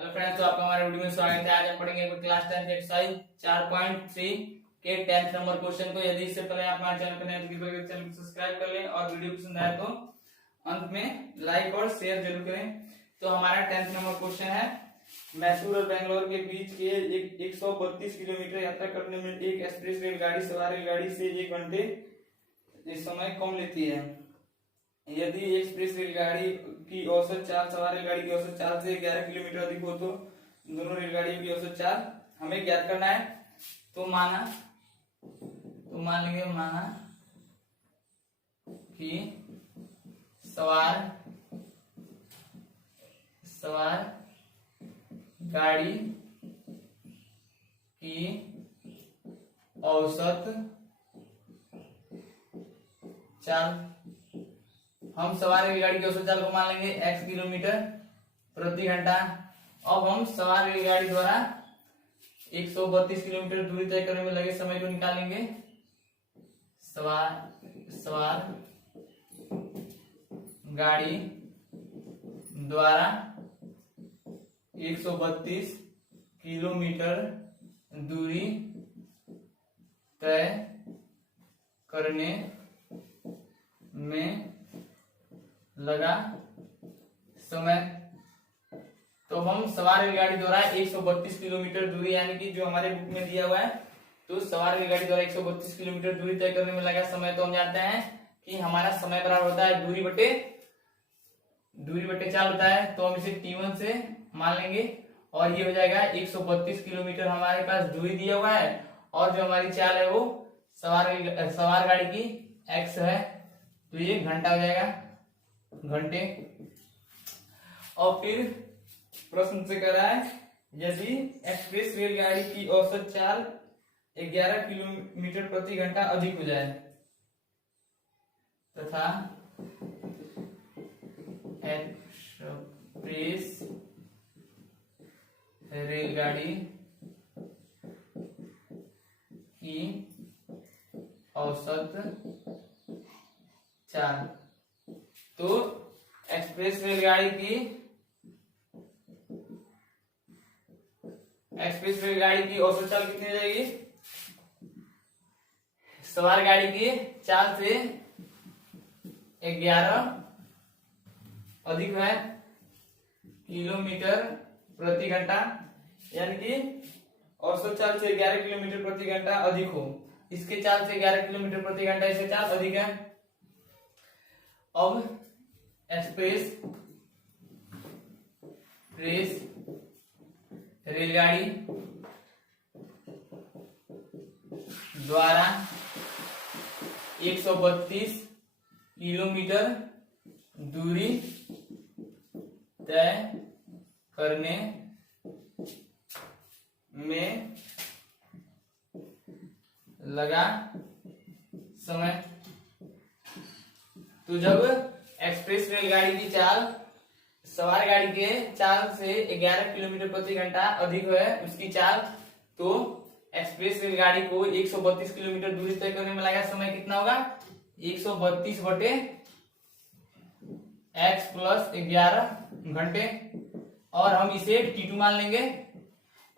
Hello friends, तो आपका हमारे वीडियो में स्वागत है। आज हम पढ़ेंगे क्लास 10 एक्सरसाइज 4.3 के 10th नंबर क्वेश्चन को। यदि इससे पहले आप हमारे चैनल पर नए हैं तो कृपया करके चैनल को सब्सक्राइब कर लें और वीडियो पसंद आए तो अंत में लाइक और शेयर जरूर करें। तो हमारा 10th नंबर क्वेश्चन है, मैसूर और बेंगलोर के बीच के 132 किलोमीटर यात्रा करने में एक एक्सप्रेस रेलगाड़ी सवार रेलगाड़ी से 1 घंटे इस समय कम लेती है। यदि एक्सप्रेस रेलगाड़ी की औसत चाल सवार रेलगाड़ी की औसत चाल से 11 किलोमीटर अधिक हो तो दोनों रेलगाड़ियों की औसत चाल हमें ज्ञात करना है। तो मान लेंगे कि सवार गाड़ी की औसत चाल, हम सवार रेलगाड़ी की औसत चाल को मान लेंगे x किलोमीटर प्रति घंटा। अब हम सवार रेलगाड़ी द्वारा 132 किलोमीटर दूरी तय करने में लगे समय को निकालेंगे। सवार गाड़ी द्वारा 132 किलोमीटर दूरी तय करने में लगा समय। तो हम सवार रेलगाड़ी द्वारा 132 किलोमीटर दूरी, यानी कि जो हमारे बुक में दिया हुआ है, तो सवार रेलगाड़ी द्वारा 132 किलोमीटर दूरी तय करने में लगा समय। तो हम जानते हैं कि हमारा समय बराबर होता है दूरी बटे चाल होता है। तो हम इसे T1 से मान लेंगे और ये हो जाएगा 132 किलोमीटर हमारे पास दूरी दिया हुआ है और जो हमारी चाल है वो सवार गाड़ी की x है, तो ये घंटा हो जाएगा, घंटे। और फिर प्रश्न से कह रहा है, यदि एक्सप्रेस रेलगाड़ी की औसत चाल 11 किलोमीटर प्रति घंटा अधिक हो जाए तथा एक्सप्रेस रेलगाड़ी की औसत चाल, तो एक्सप्रेस रेलगाड़ी की औसत चाल कितनी हो जाएगी? सवार गाड़ी की चाल से 11 अधिक है किलोमीटर प्रति घंटा, यानी कि औसत चाल से 11 किलोमीटर प्रति घंटा अधिक हो। इसके चाल से 11 किलोमीटर प्रति घंटा, इससे चाल अधिक है। अब एक्सप्रेस रेलगाड़ी द्वारा 132 किलोमीटर दूरी तय करने में लगा समय। तो जब एक्सप्रेस रेलगाड़ी की चाल सवार गाड़ी के चाल से 11 किलोमीटर प्रति घंटा अधिक है उसकी चाल, तो एक्सप्रेस रेलगाड़ी को 132 किलोमीटर दूरी तय करने में लगा समय कितना होगा? 132 बटे x प्लस 11 घंटे, और हम इसे T2 मान लेंगे।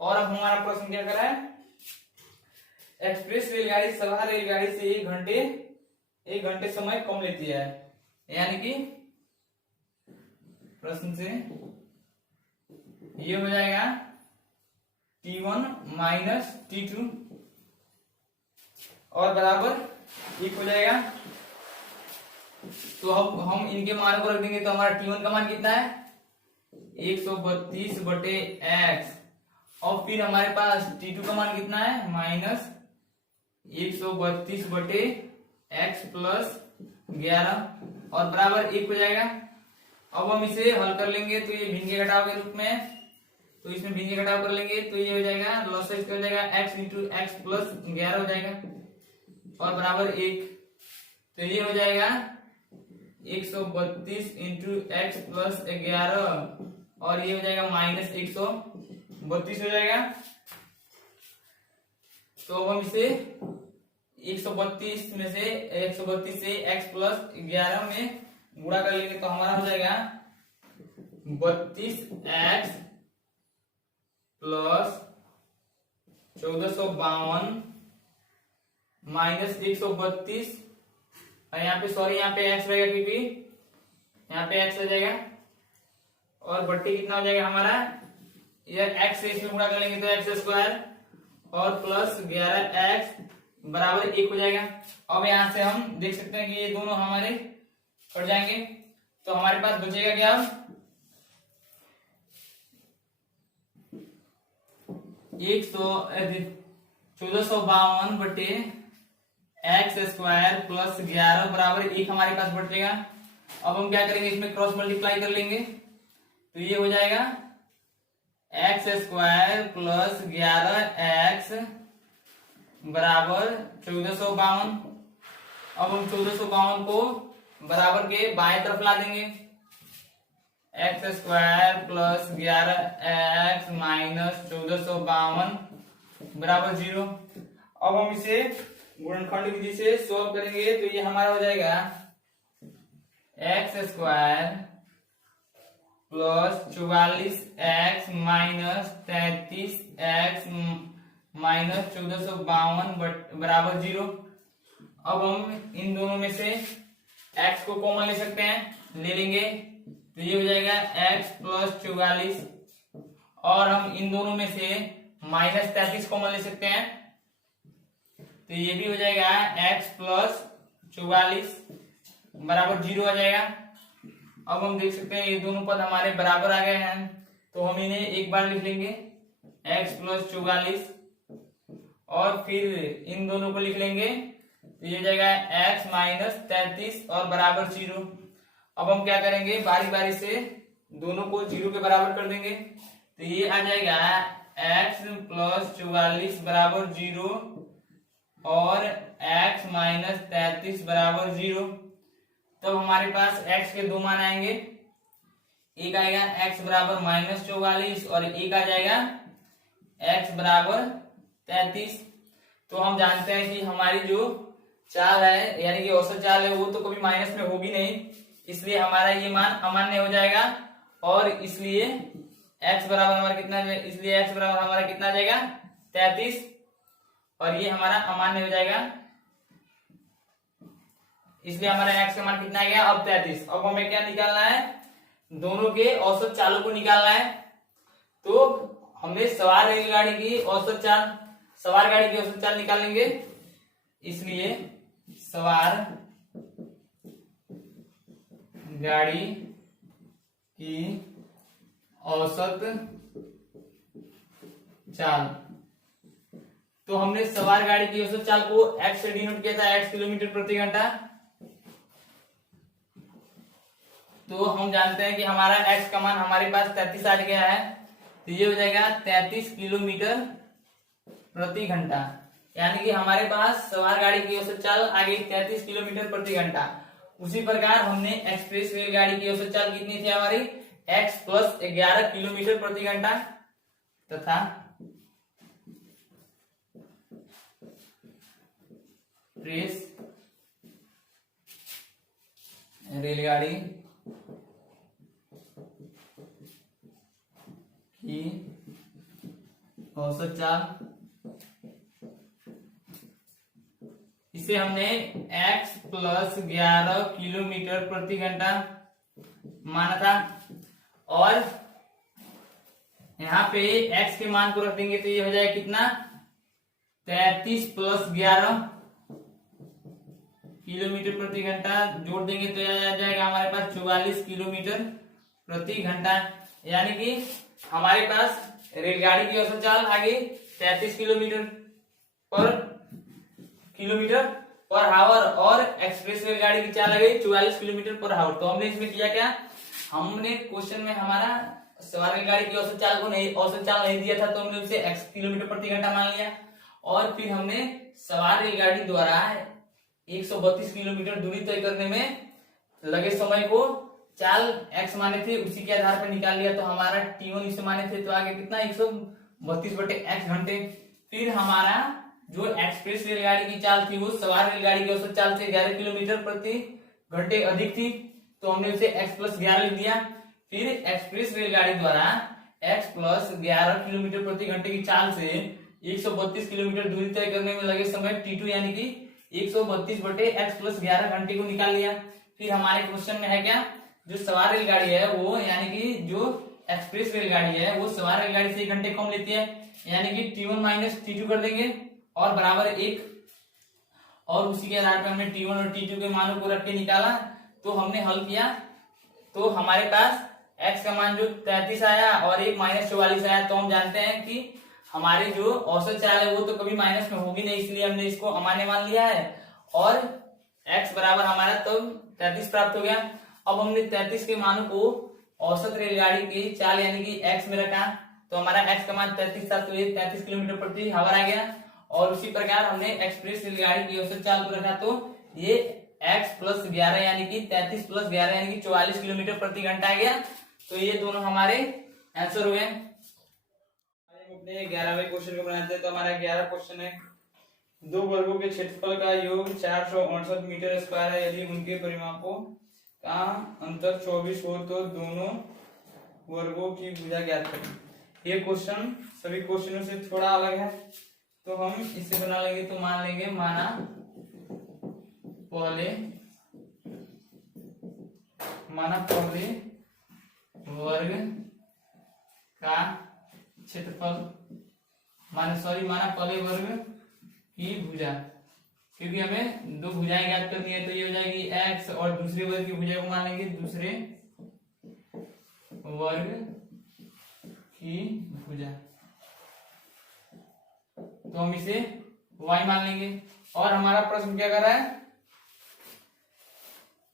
और अब हमारा प्रश्न क्या कर रहा है, एक्सप्रेस रेलगाड़ी सवार रेलगाड़ी से 1 घंटे समय कम लेती है, यानी कि प्रश्न से ये हो जाएगा T1 माइनस T2 और बराबर 1 हो जाएगा। तो अब हम इनके मान को रख देंगे, तो हमारा T1 का मान कितना है? 132 बटे x, और फिर हमारे पास T2 का मान कितना है? माइनस 132 बटे x प्लस 11 और बराबर 1 हो जाएगा। अब हम इसे हल कर लेंगे तो ये भिन्न के घटाव के रूप में, तो इसमें भिन्न के घटाव कर लेंगे तो ये हो जाएगा लॉसेज हो जाएगा x इंटू एक्स प्लस 11 हो जाएगा और बराबर 1। तो ये हो जाएगा 132 इंटू एक्स प्लस 11 और ये हो जाएगा माइनस 132 हो जाएगा। तो अब हम इसे 132 में से 132 से x प्लस 11 में गुणा कर लेंगे तो हमारा हो जाएगा 32x 1452 माइनस 132, और यहाँ पे सॉरी यहाँ पे एक्स रहेगा क्योंकि यहाँ पे एक्स हो जाएगा, और बट्टी कितना हो जाएगा हमारा, ये एक्स से इसमें गुणा कर लेंगे तो एक्स स्क्वायर और प्लस 11x बराबर 1 हो जाएगा। अब यहाँ से हम देख सकते हैं कि ये दोनों हमारे कट जाएंगे, तो हमारे पास बचेगा क्या, 1452 बटे एक्स स्क्वायर प्लस 11 बराबर 1 हमारे पास बचेगा। अब हम क्या करेंगे, इसमें क्रॉस मल्टीप्लाई कर लेंगे, तो ये हो जाएगा एक्स स्क्वायर प्लस 11x बराबर 1452। अब हम 1452 को बराबर के बाएं तरफ ला देंगे, x square plus 11x minus 1452 बराबर 0। अब हम इसे गुणनखंड विधि से सॉल्व करेंगे, तो ये हमारा हो जाएगा x square plus 44x minus 33x minus 1452 बराबर 0। अब हम इन दोनों में से x को कॉमन ले सकते हैं, ले लेंगे तो ये हो जाएगा x प्लस 44, और हम इन दोनों में से माइनस 33 कॉमन ले सकते हैं, तो ये भी हो जाएगा x प्लस 44 बराबर 0 आ जाएगा। अब हम देख सकते हैं ये दोनों पद हमारे बराबर आ गए हैं, तो हम इन्हें एक बार लिख लेंगे x प्लस 44, और फिर इन दोनों को लिख लेंगे, तो ये हो जाएगा x माइनस 33 और बराबर 0। अब हम क्या करेंगे, बारी बारी से दोनों को 0 के बराबर कर देंगे, तो ये आ जाएगा x प्लस 44 बराबर 0 और x माइनस 33 बराबर 0। तब हमारे पास x के दो मान आएंगे, एक आएगा x बराबर माइनस 44 और एक आ जाएगा x बराबर 33। तो हम जानते हैं कि हमारी जो चाल है यानी कि औसत चाल है वो तो कभी माइनस में होगी नहीं, इसलिए हमारा ये मान अमान्य हो जाएगा, और इसलिए x बराबर हमारा कितना, इसलिए x बराबर हमारा कितना आ जाएगा 33, और ये हमारा अमान्य हो जाएगा, इसलिए हमारा x का मान कितना आ गया अब 33। अब हमें क्या निकालना है, दोनों के औसत चालों को निकालना है। तो हमने सवार रेलगाड़ी की औसत चाल, सवार गाड़ी की औसत चाल निकालेंगे, इसलिए सवार गाड़ी की औसत चाल, तो हमने सवार गाड़ी की औसत चाल को x से डिनोट किया था, x किलोमीटर प्रति घंटा। तो हम जानते हैं कि हमारा x का मान हमारे पास 33 आ गया है, तो ये हो जाएगा 33 किलोमीटर प्रति घंटा, यानी कि हमारे पास सवार गाड़ी की औसत चाल आ गई 33 किलोमीटर प्रति घंटा। उसी प्रकार हमने एक्सप्रेस रेलगाड़ी की औसत चाल कितनी थी हमारी, x प्लस 11 किलोमीटर प्रति घंटा, तथा एक्सप्रेस रेलगाड़ी की औसत चाल, इसे हमने x प्लस 11 किलोमीटर प्रति घंटा माना था, और यहाँ पे x के मान को रख देंगे तो ये हो जाएगा कितना 33 प्लस 11 किलोमीटर प्रति घंटा, जोड़ देंगे तो आ जाएगा हमारे पास 44 किलोमीटर प्रति घंटा, यानी कि हमारे पास रेलगाड़ी की औसत चाल आ गई 33 किलोमीटर पर हावर, और एक्सप्रेस रेलगाड़ी की चाल आ गई 44 किलोमीटर पर हावर। तो हमने इसमें किया क्या, हमने क्वेश्चन में हमारा सवार रेलगाड़ी की औसत चाल को नहीं, औसत चाल नहीं दिया था, तो हमने उसे x किलोमीटर प्रति घंटा मान लिया, और फिर हमने सवार रेलगाड़ी द्वारा 132 किलोमीटर दूरी तय करने में लगे समय को चाल x माने थे, उसी के आधार पर निकाल लिया, तो हमारा t1 इसे माने थे, तो आगे कितना 132 बटे x घंटे। फिर हमारा जो एक्सप्रेस रेलगाड़ी की चाल थी वो सवार रेलगाड़ी की औसत चाल से 11 किलोमीटर प्रति घंटे अधिक थी, तो हमने उसे x प्लस 11 लिख दिया। फिर एक्सप्रेस रेलगाड़ी द्वारा x प्लस 11 किलोमीटर प्रति घंटे की चाल से 132 किलोमीटर दूरी तय करने में लगे समय T2 यानी कि 132/x+11 घंटे को निकाल लिया। फिर हमारे क्वेश्चन में है क्या, जो सवार रेलगाड़ी है वो यानी कि जो एक्सप्रेस रेलगाड़ी है वो सवार रेलगाड़ी से 1 घंटे कम लेती है, यानी कि T1 - T2 कर देंगे और बराबर 1। और उसी के आधार पर हमने T1 और T2 के मानों को रख के निकाला। तो हमने हल किया तो हमारे पास x का मान जो 33 आया और 1 - 44 आया। तो हम जानते हैं कि हमारी जो औसत चाल है वो तो कभी माइनस में होगी नहीं, इसलिए हमने इसको अमान्य मान लिया है और x बराबर हमारा तो 33 प्राप्त हो गया। अब हमने 33 के मानों को औसत रेलगाड़ी की चाल यानी कि x में रखा, तो हमारा x का मान 33 था, तो ये 33 किलोमीटर प्रति आवर आ गया। और उसी प्रकार हमने एक्सप्रेस रेलगाड़ी की औसत चाल को रखा, तो ये x+11 यानी कि 33+11 यानी कि 44 किलोमीटर प्रति घंटा आ गया। तो ये दोनों हमारे आंसर हुए। अपने 11वें क्वेश्चन को बनाते हैं। तो हमारा 11 क्वेश्चन है, दो वर्गों के क्षेत्रफल का योग 468 मीटर स्क्वायर है। यदि उनके परिमापों का अंतर 24 हो तो दोनों वर्गों की भुजा ज्ञात करें। ये क्वेश्चन सभी क्वेश्चनों से थोड़ा अलग है, तो हम इसे बना लेंगे। तो मान लेंगे, माना पहले वर्ग का क्षेत्रफल माना पहले वर्ग की भुजा, क्योंकि हमें दो भुजाएं ज्ञात करनी है। तो ये हो जाएगी x और दूसरे वर्ग की भुजा को मान लेंगे दूसरे वर्ग की भुजा, तो हम इसे y मान लेंगे। और हमारा प्रश्न क्या कर रहा है,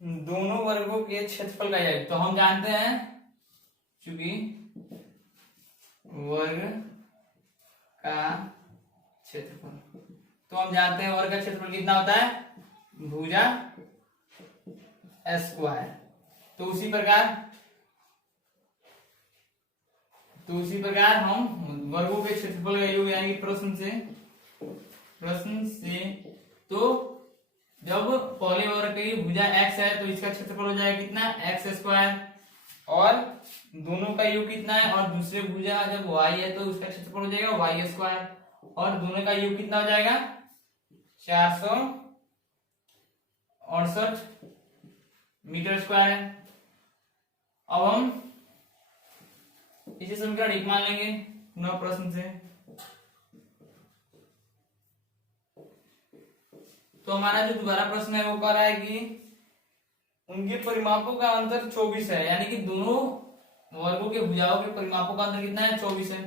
दोनों वर्गों के क्षेत्रफल का योग। तो हम जानते हैं चूंकि वर्ग का क्षेत्रफल, तो हम जानते हैं वर्ग का क्षेत्रफल कितना होता है, भुजा स्क्वायर। तो उसी प्रकार हम वर्गों के क्षेत्रफल का योग यानी प्रश्न से तो जब पहले वर्ग की भुजा x है तो इसका क्षेत्रफल हो जाएगा कितना, x²। और दोनों का योग कितना है, और दूसरे भुजा जब y है तो उसका क्षेत्रफल हो जाएगा y²। और दोनों का योग कितना हो जाएगा, 468 मीटर स्क्वायर है। अब हम इसे समीकरण 1 मान लेंगे पुनः प्रश्न से। तो हमारा जो दोबारा प्रश्न है वो कह रहा है कि उनके परिमापों का अंतर 24 है, यानी कि दोनों वर्गों के भुजाओं के परिमापों का अंतर कितना है, 24 है।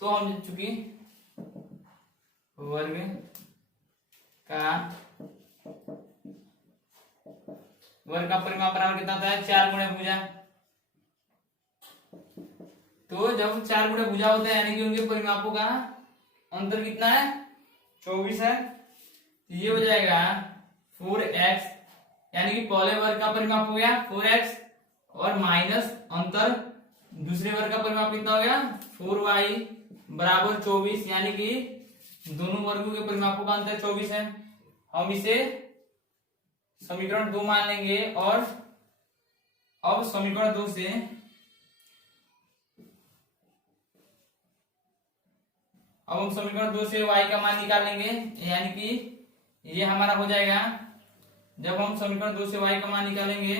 तो हम चूंकि वर्ग का परिमाप बराबर कितना होता है, 4 गुणे भुजा। तो जब 4 गुणे भुजा होता है यानी कि उनके परिमापों का अंतर कितना है, 24 है। तो ये हो जाएगा 4x, यानी कि पहले वर्ग का परिमाप हो गया 4x और माइनस अंतर दूसरे वर्ग का परिमाप कितना हो गया, 4y बराबर 24, यानी कि दोनों वर्गों के परिमापों का अंतर 24 है। हम इसे समीकरण 2 मान लेंगे। और अब समीकरण 2 से y का मान निकाल लेंगे, यानी कि ये हमारा हो जाएगा। जब हम समीकरण 2 से y का मान निकालेंगे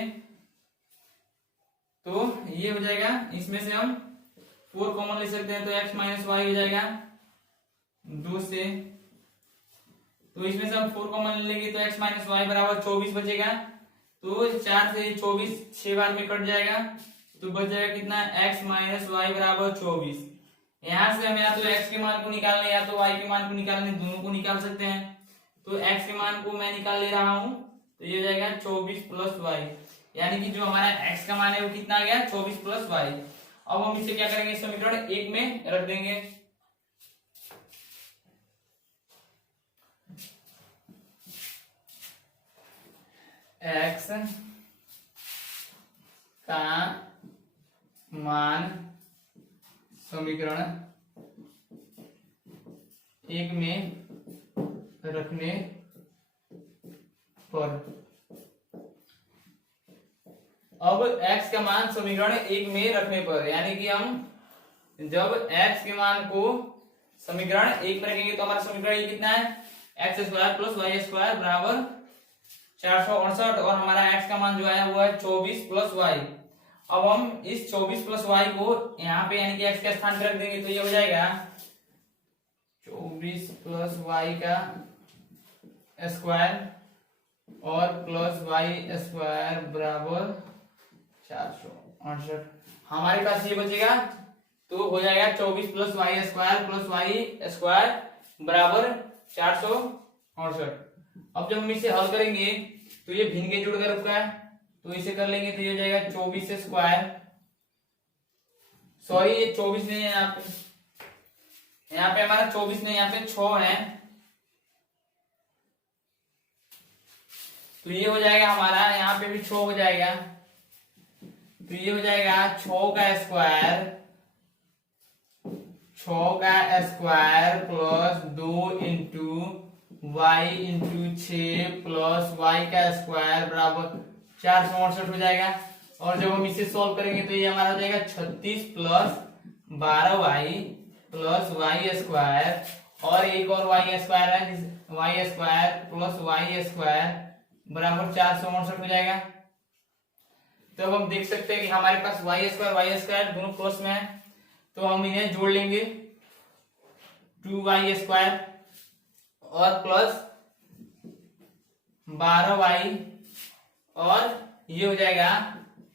तो ये हो जाएगा, इसमें से हम 4 कॉमन ले सकते हैं, तो x - y हो जाएगा 2 से। तो इसमें से हम 4 कॉमन ले लेंगे तो x - y बराबर 24 बचेगा। तो 4 से 24 6 बार में कट जाएगा, तो बच जाएगा कितना, x - y बराबर 24। यहां से हम या तो x के मान को निकालने या तो y के मान को निकालने, दोनों को निकाल सकते हैं। तो x के मान को मैं निकाल ले रहा हूं, तो ये हो जाएगा 24 + y, यानी कि जो हमारा x का मान है वो कितना आ गया, 24 + y। अब हम इसे क्या करेंगे, समीकरण 1 में रख देंगे। x का मान समीकरण 1 में रखने पर, अब x का मान समीकरण 1 में रखने पर, यानी कि हम जब x के मान को समीकरण एक में रखेंगे तो हमारा समीकरण ये कितना है, x square plus y square बराबर 468 और हमारा x का मान जो है वो है 24 प्लस वाई। अब हम इस 24 प्लस वाई को यहाँ पे यानी कि x के स्थान पर रख देंगे तो ये हो जाएगा 24 प्लस वाई का स्क्वायर और प्लस वाई स्क्वायर बराबर 468। हमारे पास ये बचेगा तो हो जाएगा 24 प्लस वाई स्क्वायर बराबर 468। अब जब हम इसे हल करेंगे तो ये भिन्न के जुड़ का रूप का है तो इसे कर लेंगे तो ये हो जाएगा 24 स्क्वायर, सॉरी ये 24 नहीं है यहाँ पे हमारा 24 नहीं, यहाँ पे 6 है तो ये हो जाएगा हमारा, यहाँ पे भी 6 हो जाएगा तो ये हो जाएगा 6 का square plus 2 into y into 6 plus y का स्क्वायर बराबर 468 हो जाएगा। और जब हम इसे सॉल्व करेंगे तो ये हमारा हो जाएगा 36 plus 12y plus y square और एक और वाई स्क्वायर है, y square plus y square बराबर 468 हो जाएगा। तो अब हम देख सकते हैं कि हमारे पास वाई स्क्वायर दोनों प्लस में है तो हम इन्हें जोड़ लेंगे 2y स्क्वायर और प्लस 12y और ये हो जाएगा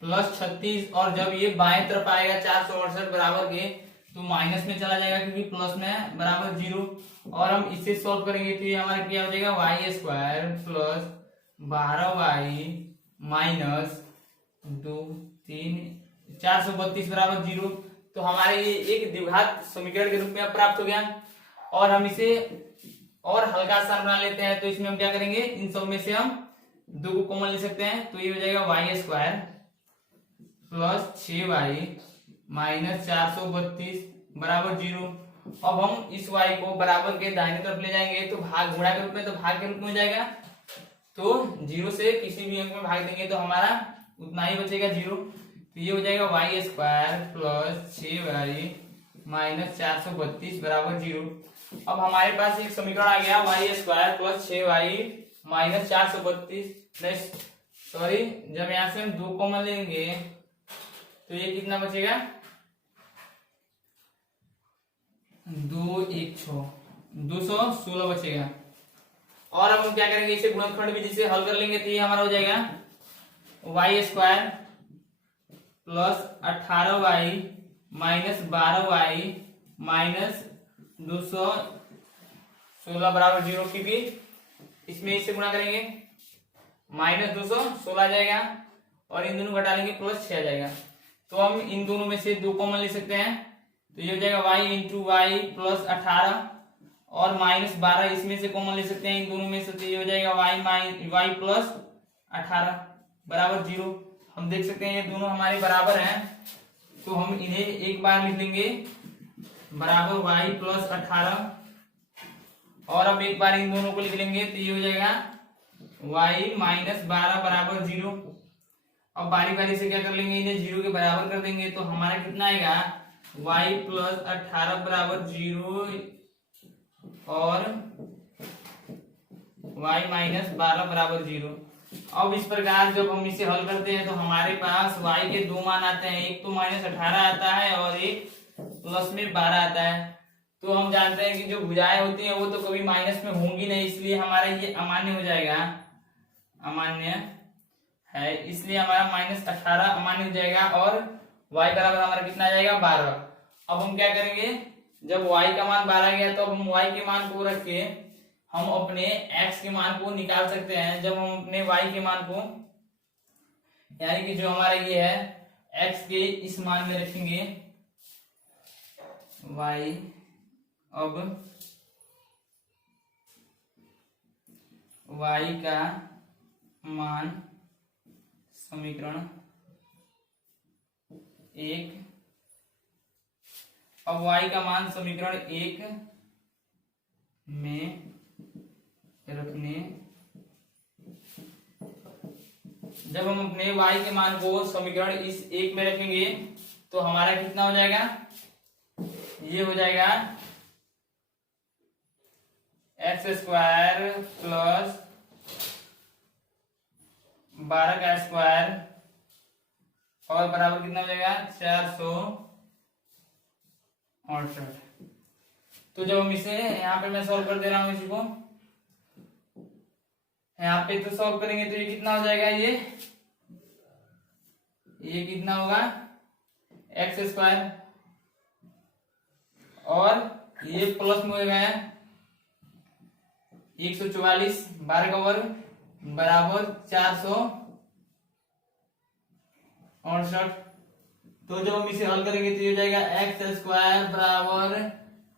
प्लस 36 और जब ये बाएं तरफ आएगा 468 बराबर के तो माइनस में चला जाएगा क्योंकि प्लस में बराबर 0 और हम इसे सॉल्व करेंगे तो ये हमारा क्या हो जाएगा y square plus 12y minus 2 3 432 बराबर 0। तो हमारे ये एक द्विघात समीकरण के रूप में प्राप्त हो गया और हम इसे और हल्का आसान बना लेते हैं तो इसमें हम क्या करेंगे, इन सब में से हम 2 को कॉमन ले सकते हैं तो ये हो जाएगा y square plus 6y minus 432 बराबर 0। अब हम इस y को बराबर के दाहिने तरफ ले जाएंगे तो भाग गुणा के रूप में, तो भाग के रूप में हो जाएगा तो 0 से किसी भी अंक में भाग देंगे तो हमारा उतना ही बचेगा 0। तो ये हो जाएगा y square plus 6y minus 432 बराबर 0। अब हमारे पास एक समीकरण आ गया Y square plus 6y minus 432, नहीं सॉरी जब यहां से हम 2 कॉमन लेंगे तो ये कितना बचेगा 2 1 6 216 बचेगा। और अब हम क्या करेंगे, इसे गुणनखंड विधि से हल कर लेंगे तो ये हमारा हो जाएगा y square plus 18y minus 12y minus 216 बराबर 0 क्योंकि इसमें इससे गुणा करेंगे माइनस 216 आ जाएगा और इन दोनों घटा लेंगे प्लस 6 आ जाएगा। तो हम इन दोनों में से 2 कॉमन ले सकते हैं तो ये हो जाएगा y इंटू वाई प्लस 18 और माइनस 12 इसमें से कॉमन ले सकते हैं इन दोनों में से तो ये हो जाएगा y प्लस 18 बराबर 0। हम देख सकते हैं ये दोनों हमारे बराबर हैं तो हम इन्हें एक बार लिख लेंगे बराबर y प्लस 18 और अब एक बार इन दोनों को लिख लेंगे तो ये हो जाएगा y माइनस 12 बराबर 0। अब बारी बारी से क्या कर लेंगे, इन्हें 0 के बराबर कर देंगे तो हमारा कितना आएगा y प्लस 18 बराबर 0 और y माइनस 12 बराबर 0। अब इस प्रकार जब हम इसे हल करते हैं तो हमारे पास y के 2 मान आते हैं, एक तो माइनस 18 आता है और एक प्लस में 12 आता है। तो हम जानते हैं कि जो भुजाएं होती हैं वो तो कभी माइनस में होंगी नहीं, इसलिए हमारा ये अमान्य हो जाएगा, अमान्य है इसलिए हमारा माइनस 18 अमान्य हो जाएगा और y बराबर हमारा कितना आ जाएगा 12। अब हम क्या करेंगे, जब y का मान 12 गया तो अब हम y के मान को रख के हम अपने x के मान को निकाल सकते हैं। जब हम अपने y के मान को यानी कि जो हमारा ये है x के इस मान में रखेंगे y, अब y का मान समीकरण 1, अब y का मान समीकरण 1 में रखने, जब हम अपने y के मान को समीकरण इस 1 में रखेंगे तो हमारा कितना हो जाएगा, ये हो जाएगा एक्स स्क्वायर प्लस 12 का स्क्वायर और बराबर कितना हो जाएगा 468। तो जब हम इसे यहाँ पे मैं सॉल्व कर दे रहा हूं इसी को, यहाँ पे तो सॉल्व करेंगे तो ये कितना हो जाएगा, ये कितना होगा एक्स स्क्वायर और ये प्लस में हो गया 144 12 का वर्ग बराबर 468। तो जब हम इसे हल करेंगे तो ये हो जाएगा एक्स स्क्वायर बराबर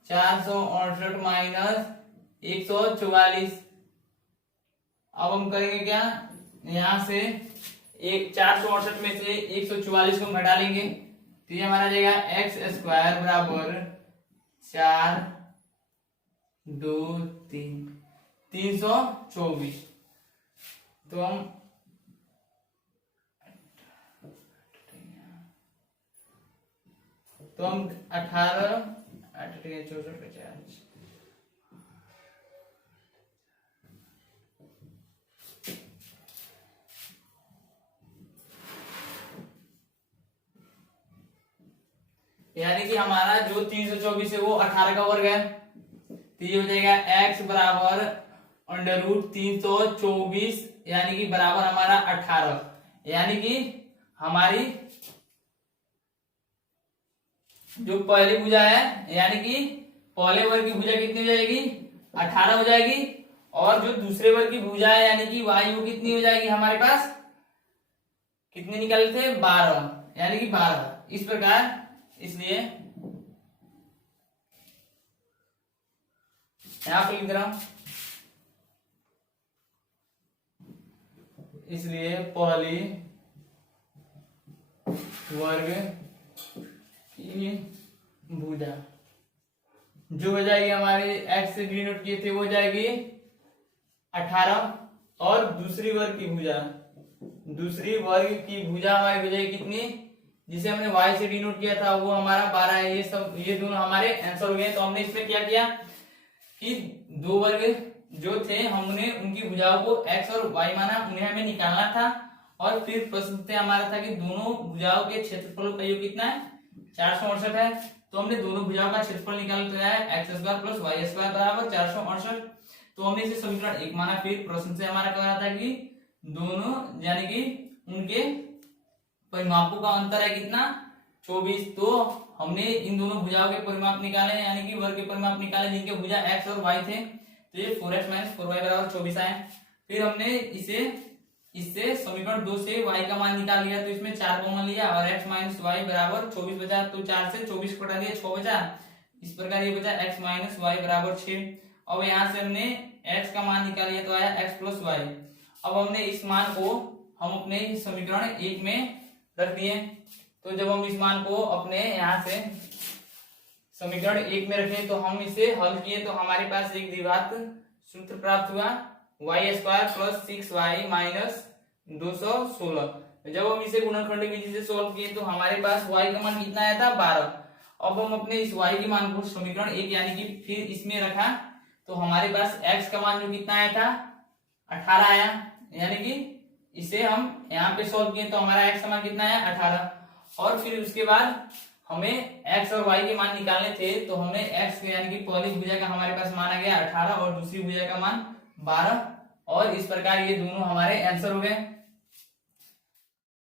468 माइनस 144। अब हम करेंगे क्या, यहां से 468 में से 144 को घटा लेंगे तो ये हमारा जाएगा एक्स स्क्वायर बराबर 4 2 3 324। तो हम तो हम 18 64 50 यानी कि हमारा जो 324 है वो 18 का वर्ग है, तो ये हो जाएगा x बराबर √324 यानी कि बराबर हमारा 18। यानी कि हमारी जो पहली भुजा है यानी कि पहले वर्ग की भुजा कितनी हो जाएगी 18 हो जाएगी, और जो दूसरे वर्ग की भुजा है यानी कि y वो कितनी हो जाएगी, हमारे पास कितने निकाले थे 12 यानी कि 12 इस प्रकार। इसलिए यहां पे लिख रहा हूं, इसलिए पहली वर्ग की भुजा जो हो जाएगी हमारे x से डिनोट किए थे वो हो जाएगी 18, और दूसरी वर्ग की भुजा हमारी हो जाएगी कितनी, जिसे हमने y से डिनोट किया था वो हमारा 12 है। ये दोनों हमारे आंसर हो गए। तो हमने इसमें क्या किया कि दो वर्ग जो थे हमने उनकी भुजाओं को x और y माना, उन्हें हमें निकालना था, और फिर प्रश्न से हमारा था कि दोनों भुजाओं के क्षेत्रफल का योग कितना है 468 है। तो हमने दोनों भुजाओं का क्षेत्रफल निकाल लिया है x square plus y square बराबर 468। तो हमने इसे समीकरण 1 माना। फिर प्रश्न से हमारा कह रहा था कि दोनों यानी कि उनके परिमापों का अंतर है कितना 24। तो हमने इन दोनों भुजाओं के परिमाप निकाले यानी कि वर्ग के परिमाप निकाले जिनके भुजा x और y थे। तो ये 4x - 4y बराबर 24 आए। फिर हमने इससे समीकरण 2 से y का मान निकाल लिया, तो इसमें 4 कॉमन लिया और x - y बराबर 24 बचा। तो 4 से 24 कटा दिया 6 बचा। इस प्रकार ये बचा x - y बराबर 6। अब यहाँ से हमने x का मान निकाल लिया तो आया x + y। अब हमने इस मान को हम अपने समीकरण 1 में रख दिए। तो जब हम इस मान को अपने यहाँ से समीकरण 1 में रखें तो हम इसे हल किए तो हमारे पास एक द्विघात सूत्र प्राप्त हुआ y² + 6y - 216। जब हम इसे गुणनखंड विधि से सॉल्व किए तो हमारे पास y का मान कितना आया था 12। अब हम अपने इस y के मान को समीकरण 1 यानी कि फिर इसमें रखा तो हमारे पास x का मान जो कितना आया था 18 आया। यानी कि इसे हम यहाँ पे सॉल्व किए तो हमारा x का मान कितना आया 18। और फिर उसके बाद हमें x और y के मान निकालने थे तो हमने x यानी कि पहली भुजा का हमारे पास मान आ गया 18 और दूसरी भुजा का मान 12, और इस प्रकार ये दोनों हमारे आंसर हो गए।